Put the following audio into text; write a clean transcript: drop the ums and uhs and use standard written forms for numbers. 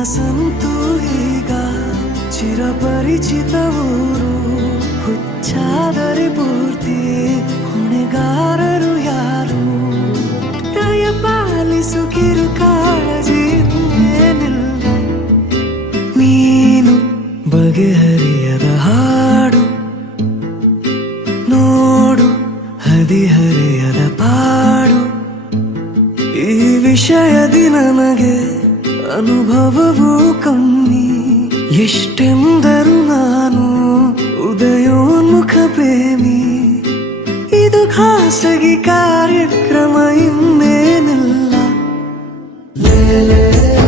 ಕನಸಂತೂ ಈಗ ಚಿರಪರಿಚಿತ ಊರು. ಹುಚ್ಚಾದರೆ ಪೂರ್ತಿ ಹೊಣೆಗಾರರು ಯಾರು? ದಯ ಪಾಲಿಸು ಕಿರು ಕಾಳಜಿ ಏನಿಲ್ಲ. ನೀನು ಬಗೆಹರಿಯದ ಹಾಡು ನೋಡು, ಹದಿಹರೆಯದ ಪಾಡು. ಈ ವಿಷಯದಿ ನನಗೆ ಅನುಭವವೂ ಕಮ್ಮಿ. ಎಷ್ಟೆಂದರೂ ನಾನು ಉದಯೋನ್ಮುಖ ಪ್ರೇಮಿ. ಇದು ಖಾಸಗಿ ಕಾರ್ಯಕ್ರಮ ಇನ್ನೇನಿಲ್ಲ. ಲೇ